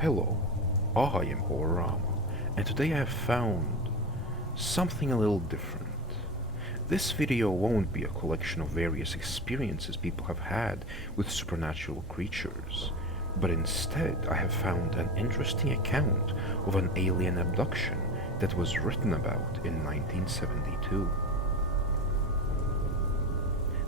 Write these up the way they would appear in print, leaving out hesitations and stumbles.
Hello, I am Horrorama, and today I have found something a little different. This video won't be a collection of various experiences people have had with supernatural creatures, but instead I have found an interesting account of an alien abduction that was written about in 1972.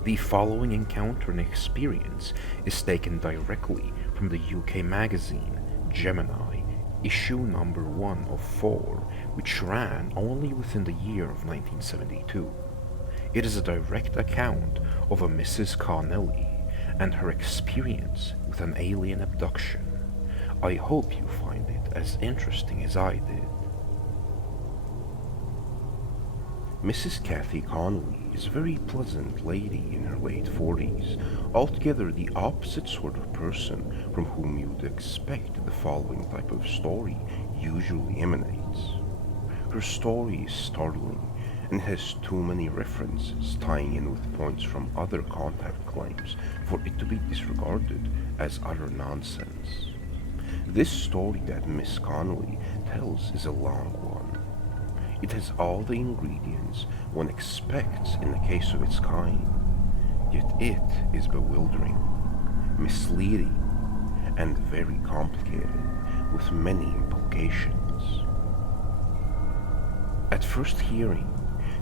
The following encounter and experience is taken directly from the UK magazine Gemini, issue number 1 of 4, which ran only within the year of 1972. It is a direct account of a Mrs. Connelly and her experience with an alien abduction. I hope you find it as interesting as I did. Mrs. Kathy Connolly is a very pleasant lady in her late 40s, altogether the opposite sort of person from whom you'd expect the following type of story usually emanates. Her story is startling and has too many references tying in with points from other contact claims for it to be disregarded as utter nonsense. This story that Miss Connolly tells is a long one. It has all the ingredients one expects in a case of its kind, yet it is bewildering, misleading, and very complicated, with many implications. At first hearing,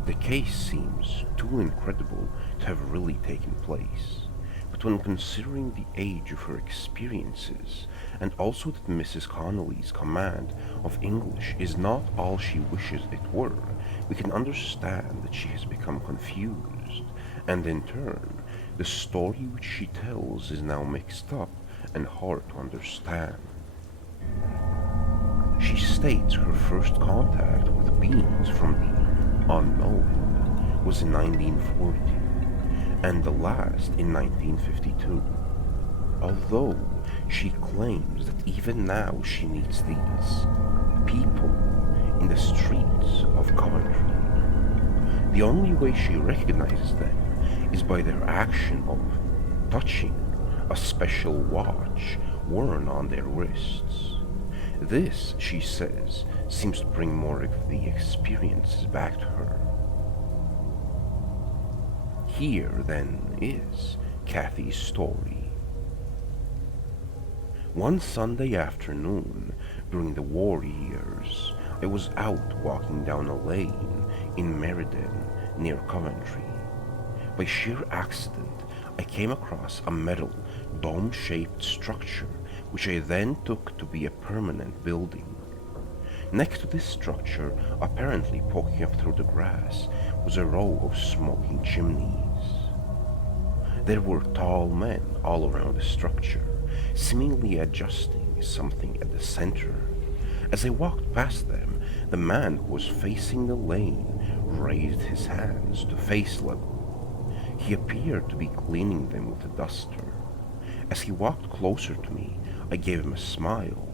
the case seems too incredible to have really taken place, but when considering the age of her experiences, and also that Mrs. Connolly's command of English is not all she wishes it were, we can understand that she has become confused, and in turn, the story which she tells is now mixed up and hard to understand. She states her first contact with beings from the unknown was in 1940, and the last in 1952, although she claims that even now she meets these people in the streets of Coventry. The only way she recognizes them is by their action of touching a special watch worn on their wrists. This, she says, seems to bring more of the experiences back to her. Here, then, is Kathy's story. One Sunday afternoon during the war years, I was out walking down a lane in Meriden near Coventry. By sheer accident, I came across a metal, dome-shaped structure which I then took to be a permanent building. Next to this structure, apparently poking up through the grass, was a row of smoking chimneys. There were tall men all around the structure, seemingly adjusting something at the center. As I walked past them, the man who was facing the lane raised his hands to face level. He appeared to be cleaning them with a duster. As he walked closer to me, I gave him a smile,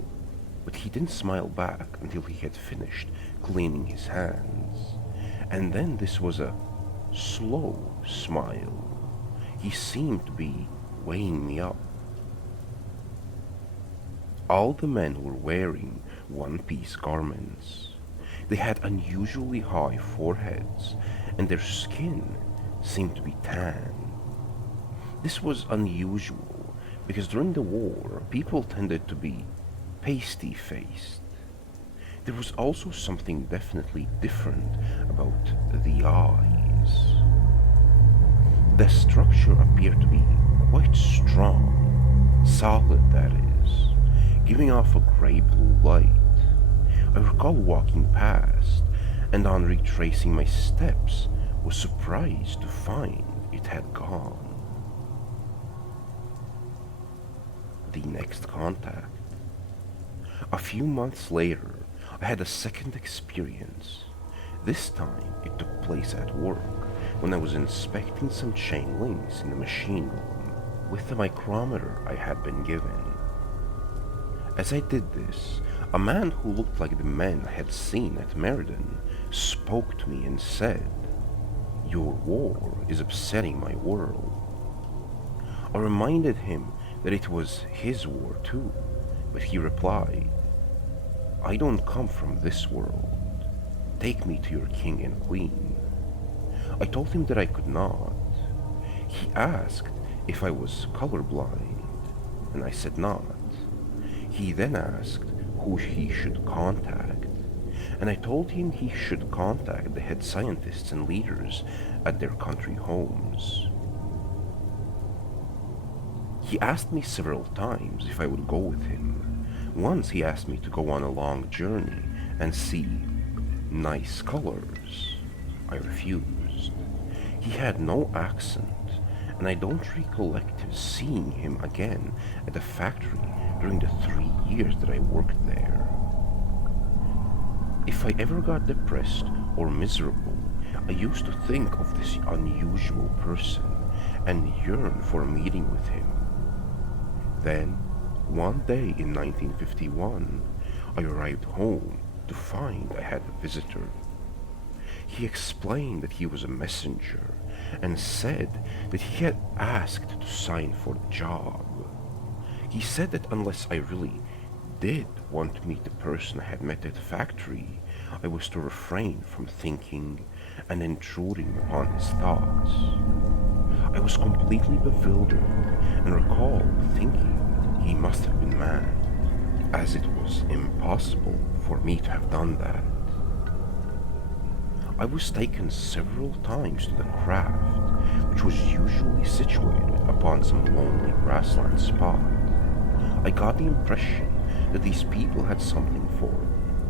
but he didn't smile back until he had finished cleaning his hands. And then this was a slow smile. He seemed to be weighing me up. All the men were wearing one-piece garments. They had unusually high foreheads, and their skin seemed to be tan. This was unusual because during the war, people tended to be pasty-faced. There was also something definitely different about the eyes. The structure appeared to be quite strong, solid that is, giving off a grey blue light. I recall walking past, and on retracing my steps, was surprised to find it had gone. The next contact. A few months later, I had a second experience. This time, it took place at work, when I was inspecting some chain links in the machine room with the micrometer I had been given. As I did this, a man who looked like the men I had seen at Meriden spoke to me and said, "Your war is upsetting my world." I reminded him that it was his war too, but he replied, "I don't come from this world. Take me to your king and queen." I told him that I could not. He asked if I was colorblind, and I said not. He then asked who he should contact, and I told him he should contact the head scientists and leaders at their country homes. He asked me several times if I would go with him. Once he asked me to go on a long journey and see nice colors. I refused. He had no accent, and I don't recollect seeing him again at the factory during the 3 years that I worked there. If I ever got depressed or miserable, I used to think of this unusual person and yearn for a meeting with him. Then, one day in 1951, I arrived home to find I had a visitor. He explained that he was a messenger and said that he had asked to sign for the job. He said that unless I really did want to meet the person I had met at the factory, I was to refrain from thinking and intruding upon his thoughts. I was completely bewildered and recalled thinking he must have been mad, as it was impossible for me to have done that. I was taken several times to the craft, which was usually situated upon some lonely grassland spot. I got the impression that these people had something for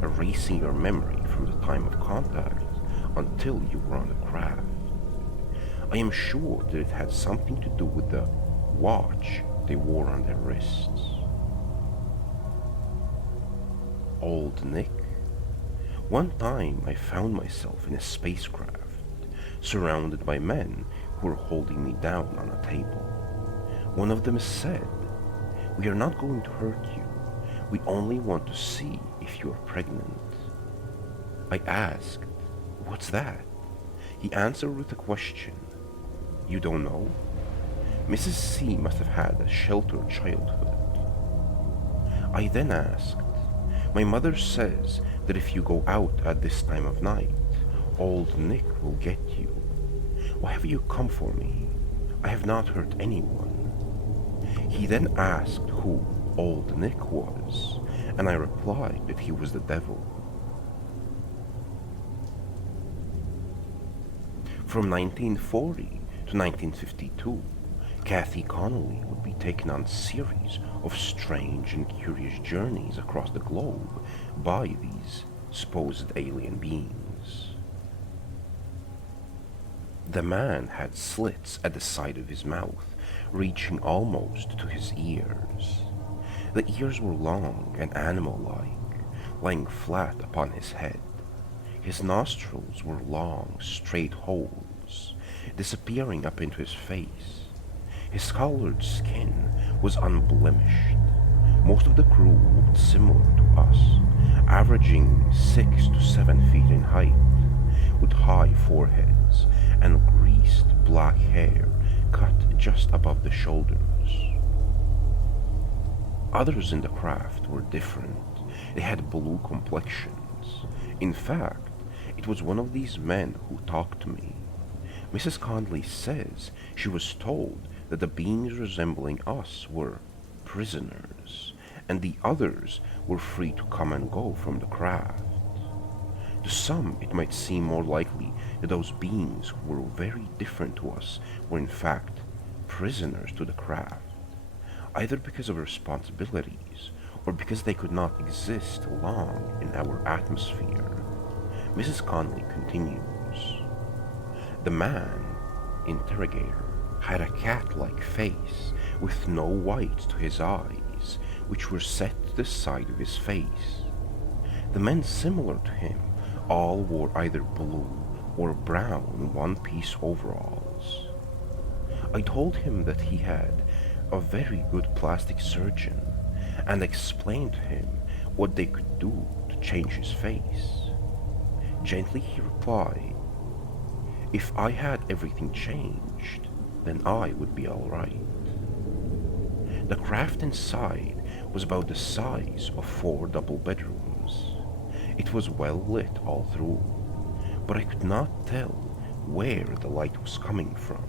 erasing your memory from the time of contact until you were on the craft. I am sure that it had something to do with the watch they wore on their wrists. Old Nick. One time I found myself in a spacecraft, surrounded by men who were holding me down on a table. One of them said, "We are not going to hurt you. We only want to see if you are pregnant." I asked, "What's that?" He answered with a question. "You don't know?" Mrs. C must have had a sheltered childhood. I then asked, "My mother says that if you go out at this time of night, old Nick will get you. Why have you come for me? I have not hurt anyone." He then asked who old Nick was, and I replied that he was the devil. From 1940 to 1952, Kathy Connolly would be taken on a series of strange and curious journeys across the globe by these supposed alien beings. The man had slits at the side of his mouth, reaching almost to his ears. The ears were long and animal-like, lying flat upon his head. His nostrils were long, straight holes, disappearing up into his face. His colored skin was unblemished. Most of the crew looked similar to us, averaging 6 to 7 feet in height, with high foreheads and greased black hair cut just above the shoulders. Others in the craft were different. They had blue complexions. In fact, it was one of these men who talked to me. Mrs. Conley says she was told that the beings resembling us were prisoners, and the others were free to come and go from the craft. To some, it might seem more likely that those beings who were very different to us were in fact prisoners to the craft, either because of responsibilities or because they could not exist long in our atmosphere. Mrs. Conley continues. The man, interrogator, had a cat-like face with no whites to his eyes, which were set to the side of his face. The men similar to him all wore either blue or brown one-piece overalls. I told him that he had a very good plastic surgeon and explained to him what they could do to change his face. Gently he replied, "If I had everything changed, then I would be all right." The craft inside was about the size of 4 double bedrooms. It was well lit all through, but I could not tell where the light was coming from.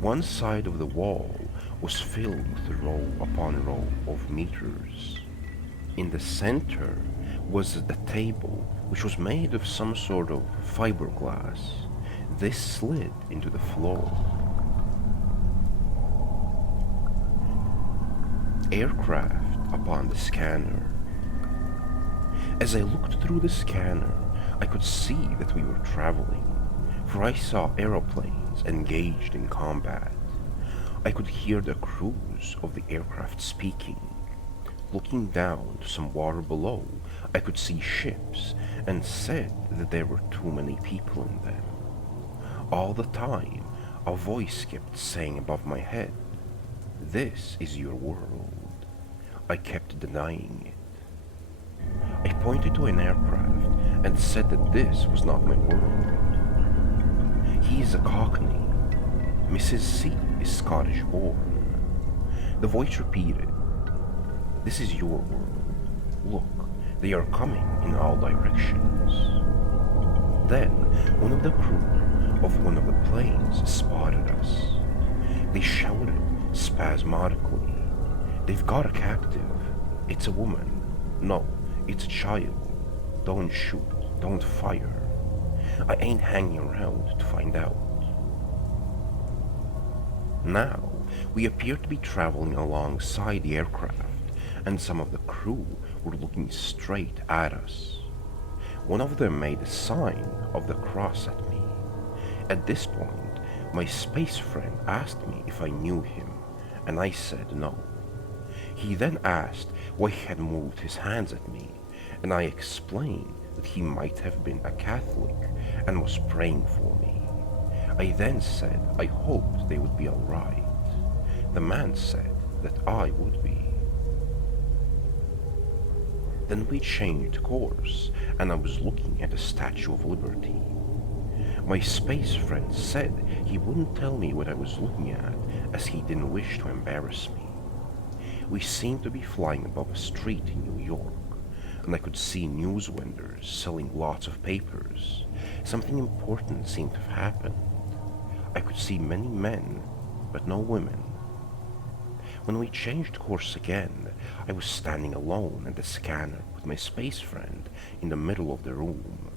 One side of the wall was filled with row upon row of meters. In the center was the table, which was made of some sort of fiberglass. This slid into the floor. Aircraft upon the scanner. As I looked through the scanner, I could see that we were traveling, for I saw aeroplanes engaged in combat. I could hear the crews of the aircraft speaking. Looking down to some water below, I could see ships and said that there were too many people in them. All the time, a voice kept saying above my head, "This is your world." I kept denying it. I pointed to an aircraft and said that this was not my world. He is a Cockney. Mrs. C is Scottish born. The voice repeated, "This is your world. Look, they are coming in all directions." Then one of the crew of one of the planes spotted us. They shouted spasmodically, "They've got a captive. It's a woman. No, it's a child. Don't shoot. Don't fire." I ain't hanging around to find out. Now, we appeared to be traveling alongside the aircraft, and some of the crew were looking straight at us. One of them made a sign of the cross at me. At this point, my space friend asked me if I knew him, and I said no. He then asked why he had moved his hands at me, and I explained that he might have been a Catholic and was praying for me. I then said I hoped they would be alright. The man said that I would be. Then we changed course, and I was looking at the Statue of Liberty. My space friend said he wouldn't tell me what I was looking at, as he didn't wish to embarrass me. We seemed to be flying above a street in New York, and I could see news vendors selling lots of papers. Something important seemed to have happened. I could see many men, but no women. When we changed course again, I was standing alone at the scanner with my space friend in the middle of the room.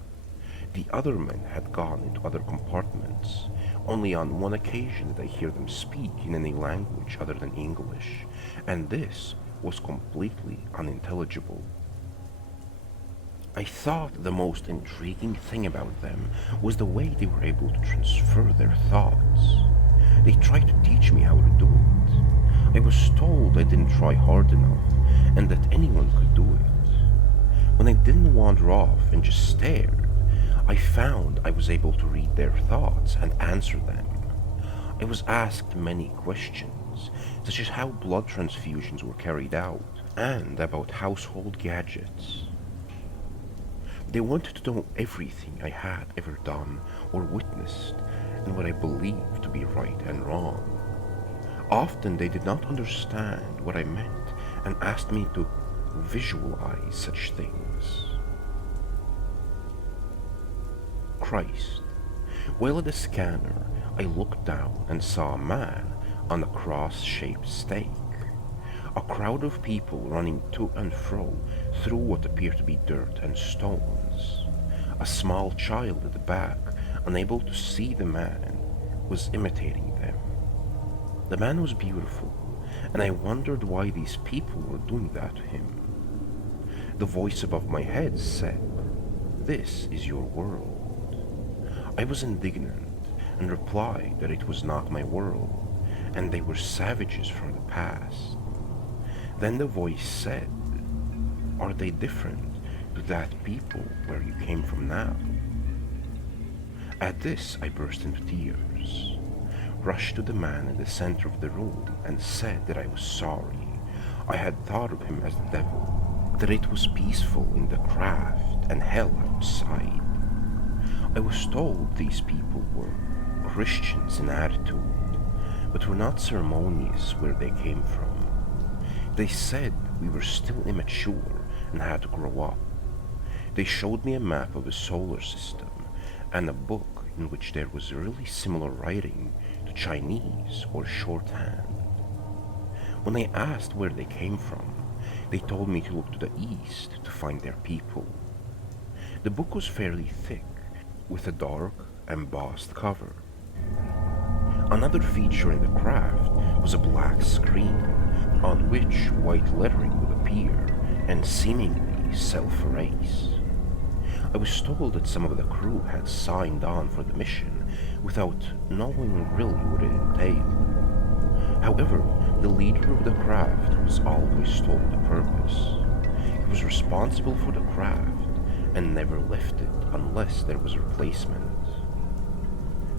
The other men had gone into other compartments. Only on one occasion did I hear them speak in any language other than English, and this was completely unintelligible. I thought the most intriguing thing about them was the way they were able to transfer their thoughts. They tried to teach me how to do it. I was told I didn't try hard enough and that anyone could do it. When I didn't wander off and just stared, I found I was able to read their thoughts and answer them. I was asked many questions, such as how blood transfusions were carried out and about household gadgets. They wanted to know everything I had ever done or witnessed and what I believed to be right and wrong. Often they did not understand what I meant and asked me to visualize such things. Christ. While at the scanner, I looked down and saw a man on a cross-shaped stake. A crowd of people running to and fro through what appeared to be dirt and stones. A small child at the back, unable to see the man, was imitating them. The man was beautiful, and I wondered why these people were doing that to him. The voice above my head said, "This is your world." I was indignant and replied that it was not my world, and they were savages from the past. Then the voice said, "Are they different to that people where you came from now?" At this I burst into tears, rushed to the man in the center of the room and said that I was sorry. I had thought of him as the devil, that it was peaceful in the craft and hell outside. I was told these people were Christians in attitude, but were not ceremonious where they came from. They said we were still immature and had to grow up. They showed me a map of the solar system and a book in which there was really similar writing to Chinese or shorthand. When I asked where they came from, they told me to look to the east to find their people. The book was fairly thick, with a dark, embossed cover. Another feature in the craft was a black screen on which white lettering would appear and seemingly self-erase. I was told that some of the crew had signed on for the mission without knowing really what it entailed. However, the leader of the craft was always told the purpose. He was responsible for the craft and never left it unless there was a replacement.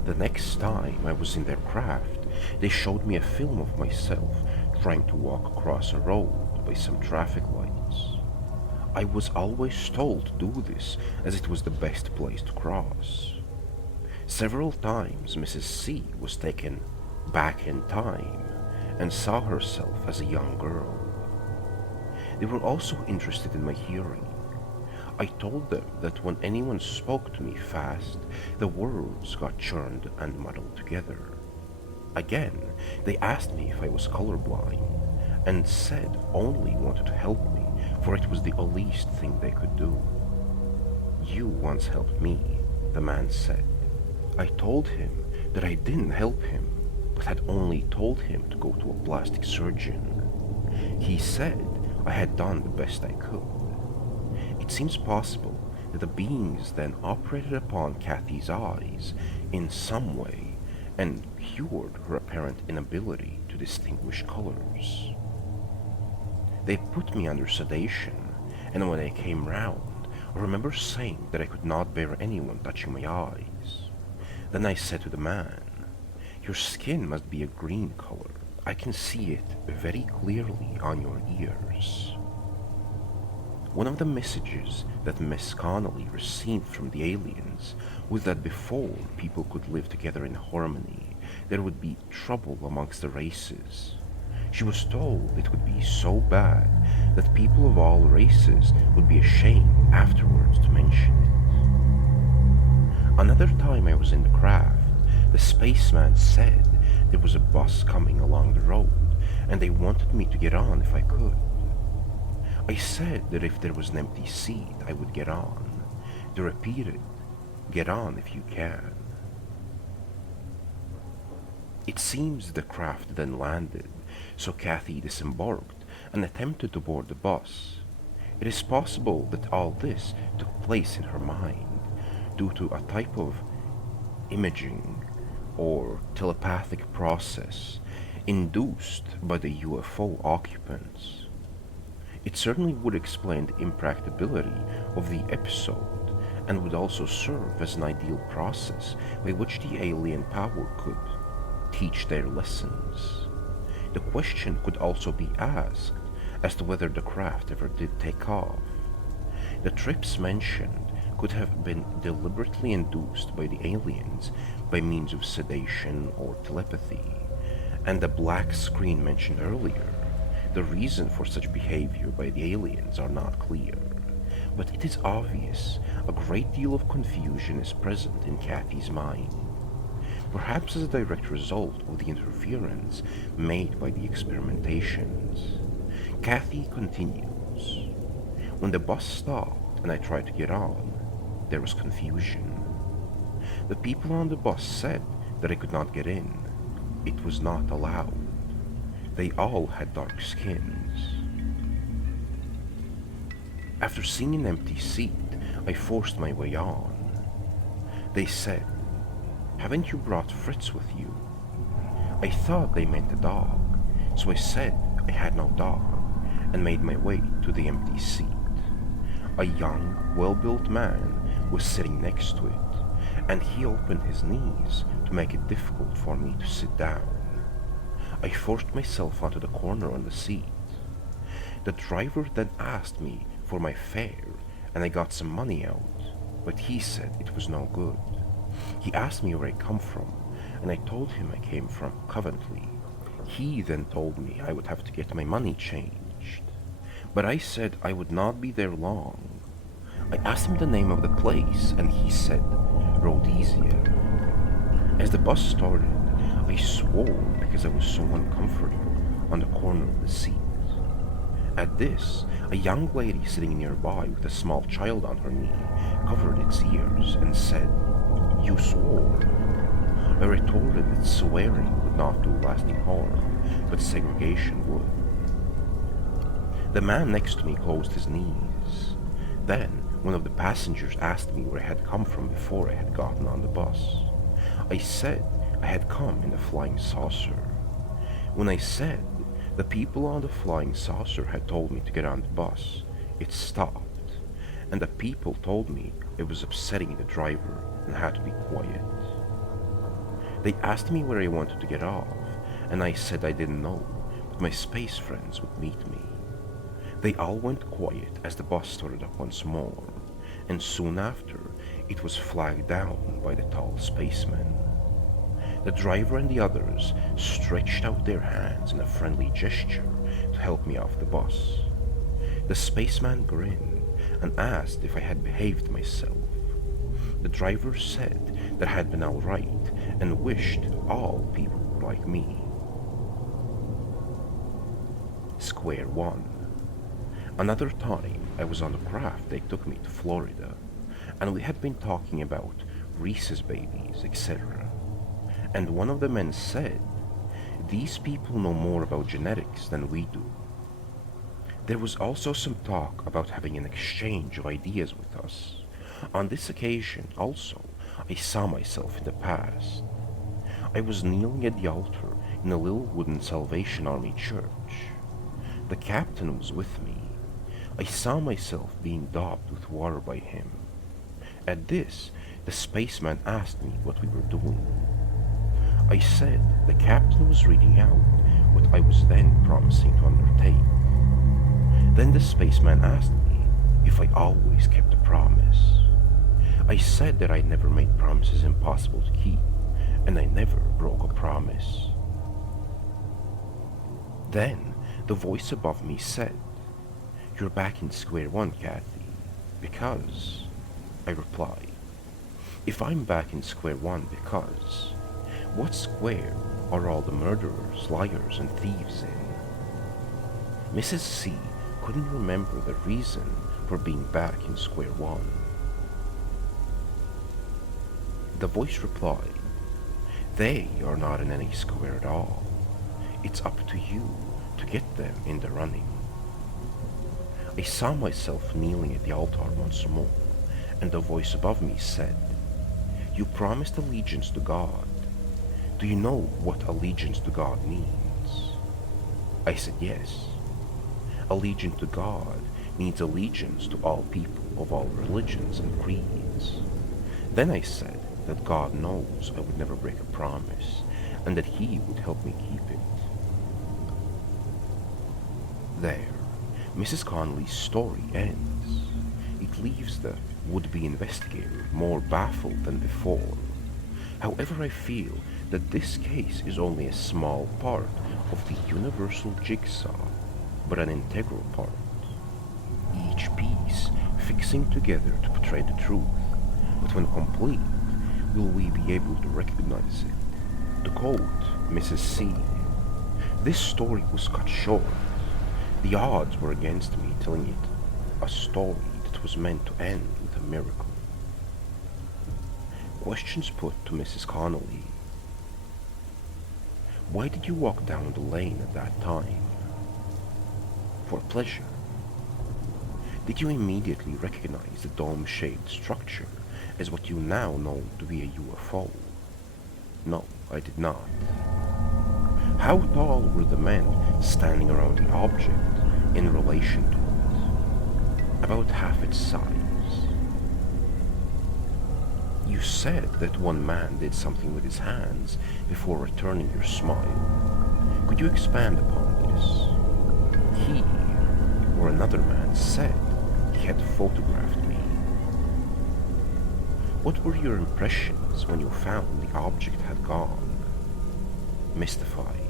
The next time I was in their craft, they showed me a film of myself trying to walk across a road by some traffic lights. I was always told to do this as it was the best place to cross. Several times Mrs. C was taken back in time and saw herself as a young girl. They were also interested in my hearing. I told them that when anyone spoke to me fast, the words got churned and muddled together. Again, they asked me if I was colorblind, and said only wanted to help me, for it was the least thing they could do. "You once helped me," the man said. I told him that I didn't help him, but had only told him to go to a plastic surgeon. He said I had done the best I could. It seems possible that the beings then operated upon Kathy's eyes in some way and cured her apparent inability to distinguish colors. They put me under sedation, and when I came round, I remember saying that I could not bear anyone touching my eyes. Then I said to the man, "Your skin must be a green color. I can see it very clearly on your ears." One of the messages that Miss Connolly received from the aliens was that before people could live together in harmony, there would be trouble amongst the races. She was told it would be so bad that people of all races would be ashamed afterwards to mention it. Another time I was in the craft, the spaceman said there was a bus coming along the road and they wanted me to get on if I could. I said that if there was an empty seat, I would get on. They repeated, "Get on if you can." It seems the craft then landed, so Kathy disembarked and attempted to board the bus. It is possible that all this took place in her mind, due to a type of imaging or telepathic process induced by the UFO occupants. It certainly would explain the impracticability of the episode and would also serve as an ideal process by which the alien power could teach their lessons. The question could also be asked as to whether the craft ever did take off. The trips mentioned could have been deliberately induced by the aliens by means of sedation or telepathy, and the black screen mentioned earlier, the reason for such behavior by the aliens are not clear, but it is obvious a great deal of confusion is present in Kathy's mind, perhaps as a direct result of the interference made by the experimentations. Kathy continues, "When the bus stopped and I tried to get on, there was confusion. The people on the bus said that I could not get in. It was not allowed. They all had dark skins. After seeing an empty seat, I forced my way on. They said, 'Haven't you brought Fritz with you?' I thought they meant a dog, so I said I had no dog and made my way to the empty seat. A young, well-built man was sitting next to it, and he opened his knees to make it difficult for me to sit down. I forced myself onto the corner on the seat. The driver then asked me for my fare, and I got some money out, but he said it was no good. He asked me where I come from, and I told him I came from Coventry. He then told me I would have to get my money changed But I said I would not be there long. I asked him the name of the place, and he said Rhodesia. As the bus started, I swore because I was so uncomfortable on the corner of the seat. At this, a young lady sitting nearby with a small child on her knee covered its ears and said, "You swore." I retorted that swearing would not do lasting harm, but segregation would. The man next to me closed his knees. Then, one of the passengers asked me where I had come from before I had gotten on the bus. I said I had come in the flying saucer. When I said the people on the flying saucer had told me to get on the bus, it stopped, and the people told me it was upsetting the driver and had to be quiet. They asked me where I wanted to get off, and I said I didn't know, but my space friends would meet me. They all went quiet as the bus started up once more, and soon after it was flagged down by the tall spaceman. The driver and the others stretched out their hands in a friendly gesture to help me off the bus. The spaceman grinned and asked if I had behaved myself. The driver said that I had been all right and wished all people were like me. Square one. Another time I was on the craft they took me to Florida, and we had been talking about Reese's babies, etc. And one of the men said, "These people know more about genetics than we do." There was also some talk about having an exchange of ideas with us. On this occasion also, I saw myself in the past. I was kneeling at the altar in a little wooden Salvation Army church. The captain was with me. I saw myself being daubed with water by him. At this, the spaceman asked me what we were doing. I said the captain was reading out what I was then promising to undertake. Then the spaceman asked me if I always kept a promise. I said that I never made promises impossible to keep, and I never broke a promise. Then the voice above me said, "You're back in square one, Kathy, because..." I replied, "If I'm back in square one because, what square are all the murderers, liars, and thieves in?" Mrs. C couldn't remember the reason for being back in square one. The voice replied, "They are not in any square at all. It's up to you to get them in the running." I saw myself kneeling at the altar once more, and the voice above me said, "You promised allegiance to God. Do you know what allegiance to God means?" I said yes. Allegiance to God means allegiance to all people of all religions and creeds. Then I said that God knows I would never break a promise, and that He would help me keep it. There, Mrs. Connolly's story ends. It leaves the would-be investigator more baffled than before. However, I feel that this case is only a small part of the universal jigsaw, but an integral part. Each piece fixing together to portray the truth, but when complete, will we be able to recognize it? To quote Mrs. C, "This story was cut short. The odds were against me telling it, a story that was meant to end with a miracle." Questions put to Mrs. Connolly. Why did you walk down the lane at that time? For pleasure. Did you immediately recognize the dome-shaped structure as what you now know to be a UFO? No, I did not. How tall were the men standing around the object in relation to it? About half its size. You said that one man did something with his hands before returning your smile. Could you expand upon this? He, or another man, said he had photographed me. What were your impressions when you found the object had gone? Mystified.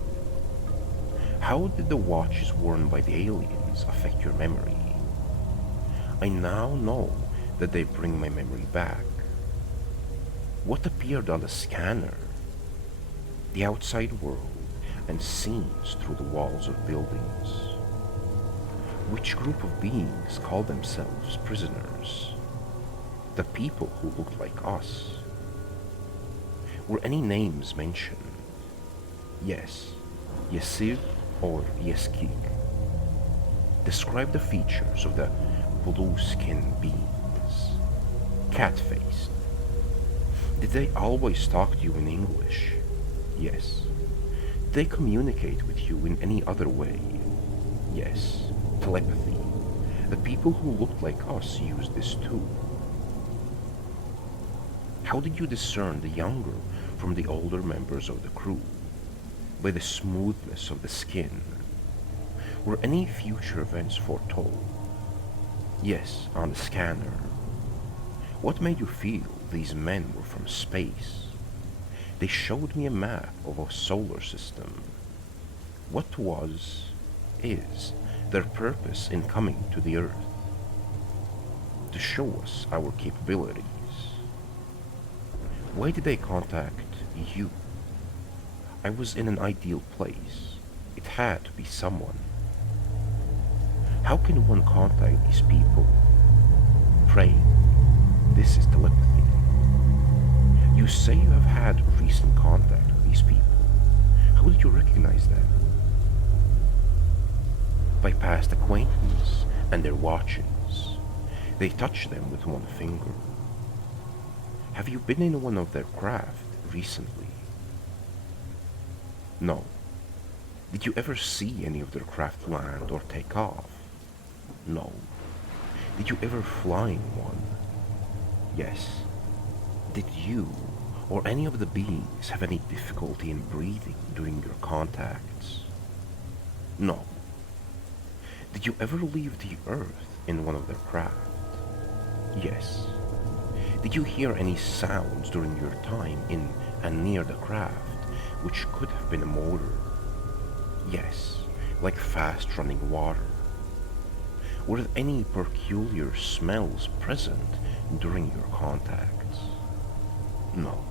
How did the watches worn by the aliens affect your memory? I now know that they bring my memory back. What appeared on the scanner? The outside world and scenes through the walls of buildings. Which group of beings call themselves prisoners? The people who looked like us. Were any names mentioned? Yes, Yesir or Yeskik. Describe the features of the blue-skinned beings. Cat-faced. Did they always talk to you in English? Yes. Did they communicate with you in any other way? Yes. Telepathy. The people who looked like us used this too. How did you discern the younger from the older members of the crew? By the smoothness of the skin. Were any future events foretold? Yes, on the scanner. What made you feel these men were from space? They showed me a map of a solar system. What is, their purpose in coming to the Earth? To show us our capabilities. Why did they contact you? I was in an ideal place. It had to be someone. How can one contact these people? Praying. This is telepathy. You say you have had recent contact with these people. How did you recognize them? By past acquaintance and their watches. They touch them with one finger. Have you been in one of their craft recently? No. Did you ever see any of their craft land or take off? No. Did you ever fly in one? Yes. Did you or any of the beings have any difficulty in breathing during your contacts? No. Did you ever leave the Earth in one of their craft? Yes. Did you hear any sounds during your time in and near the craft, which could have been a motor? Yes, like fast-running water. Were there any peculiar smells present during your contacts? No.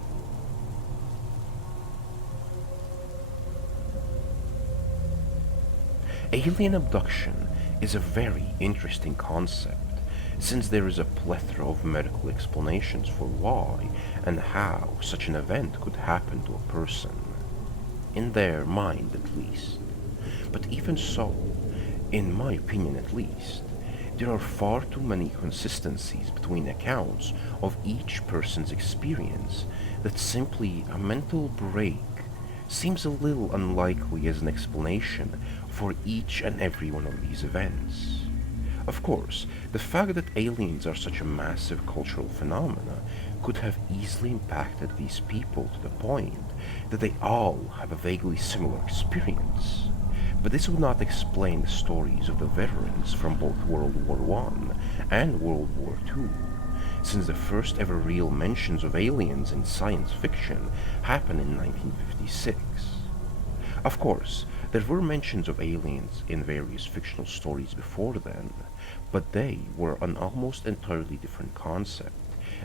Alien abduction is a very interesting concept, since there is a plethora of medical explanations for why and how such an event could happen to a person, in their mind at least. But even so, in my opinion at least, there are far too many consistencies between accounts of each person's experience that simply a mental break seems a little unlikely as an explanation for each and every one of these events. Of course, the fact that aliens are such a massive cultural phenomena could have easily impacted these people to the point that they all have a vaguely similar experience. But this would not explain the stories of the veterans from both World War I and World War II, since the first ever real mentions of aliens in science fiction happened in 1956. Of course, there were mentions of aliens in various fictional stories before then, but they were an almost entirely different concept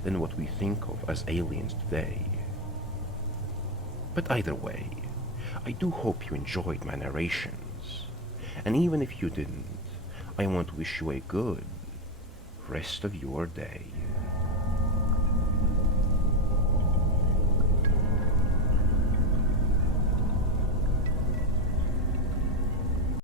than what we think of as aliens today. But either way, I do hope you enjoyed my narrations, and even if you didn't, I want to wish you a good rest of your day.